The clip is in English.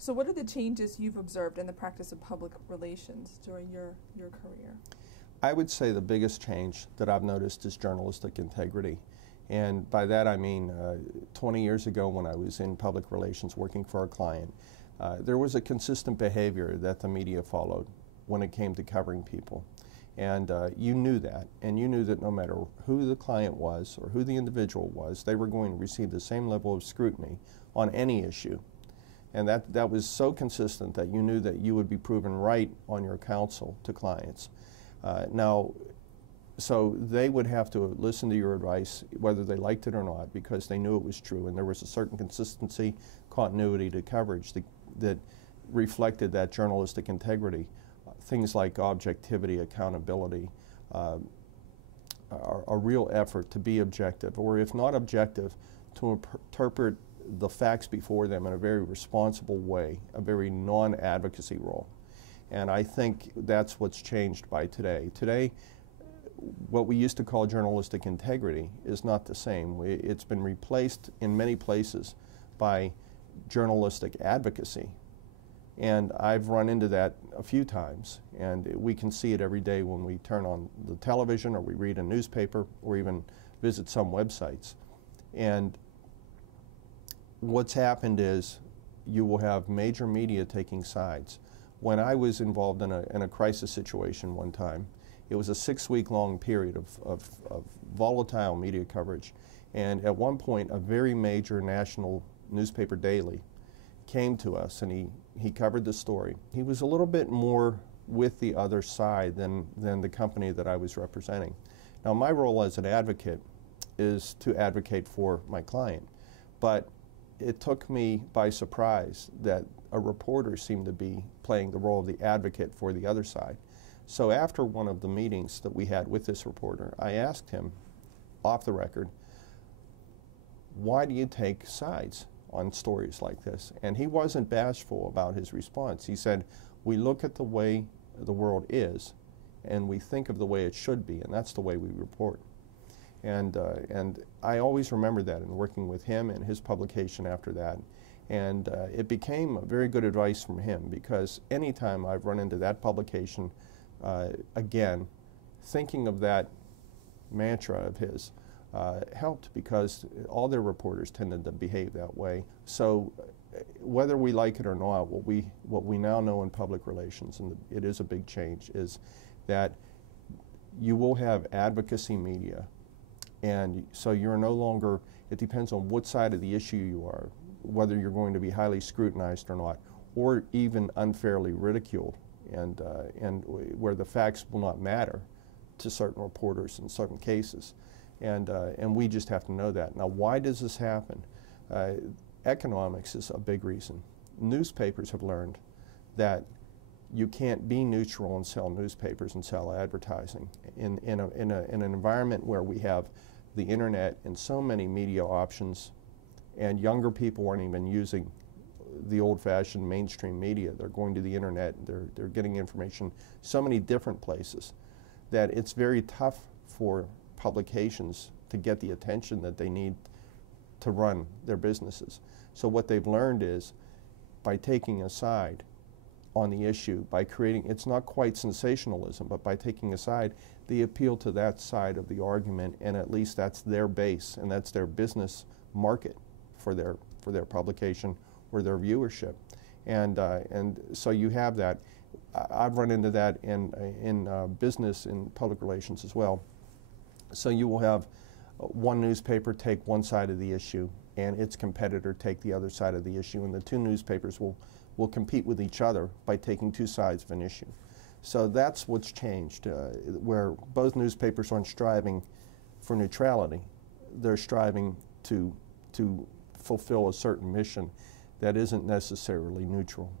So what are the changes you've observed in the practice of public relations during your career? I would say the biggest change that I've noticed is journalistic integrity. And by that I mean 20 years ago when I was in public relations working for a client, there was a consistent behavior that the media followed when it came to covering people. And you knew that, and you knew that no matter who the client was or who the individual was, they were going to receive the same level of scrutiny on any issue. And that was so consistent that you knew that you would be proven right on your counsel to clients. So they would have to listen to your advice whether they liked it or not because they knew it was true, and there was a certain consistency, continuity to coverage that reflected that journalistic integrity. Things like objectivity, accountability, a real effort to be objective, or if not objective, to interpret the facts before them in a very responsible way, a very non-advocacy role. And I think that's what's changed by today. Today, what we used to call journalistic integrity is not the same. It's been replaced in many places by journalistic advocacy. And I've run into that a few times, and we can see it every day when we turn on the television or we read a newspaper or even visit some websites. And what's happened is you will have major media taking sides. When I was involved in a crisis situation one time, it was a 6-week-long period of volatile media coverage. And at one point, a very major national newspaper daily came to us, and he covered the story. He was a little bit more with the other side than the company that I was representing. Now, my role as an advocate is to advocate for my client, but it took me by surprise that a reporter seemed to be playing the role of the advocate for the other side. So after one of the meetings that we had with this reporter, I asked him, off the record, why do you take sides on stories like this? And he wasn't bashful about his response. He said, we look at the way the world is, and we think of the way it should be, and that's the way we report. And I always remember that in working with him and his publication after that. And it became very good advice from him, because anytime I've run into that publication, again, thinking of that mantra of his helped, because all their reporters tended to behave that way. So whether we like it or not, what we now know in public relations, and it is a big change, is that you will have advocacy media. And so you're no longer, it depends on what side of the issue you are, whether you're going to be highly scrutinized or not, or even unfairly ridiculed, and where the facts will not matter to certain reporters in certain cases. And we just have to know that. Now, why does this happen? Economics is a big reason. Newspapers have learned that you can't be neutral and sell newspapers and sell advertising. In an environment where we have the internet and so many media options, and younger people aren't even using the old-fashioned mainstream media. They're going to the internet, they're getting information so many different places, that it's very tough for publications to get the attention that they need to run their businesses. So what they've learned is, by taking a side on the issue, by creating, it's not quite sensationalism, but by taking a side, they appeal to that side of the argument, and at least that's their base, and that's their business market for their publication or their viewership. And so you have that. I've run into that in business, in public relations as well. So you will have one newspaper take one side of the issue and its competitor take the other side of the issue, and the two newspapers will compete with each other by taking two sides of an issue. So that's what's changed, where both newspapers aren't striving for neutrality. They're striving to fulfill a certain mission that isn't necessarily neutral.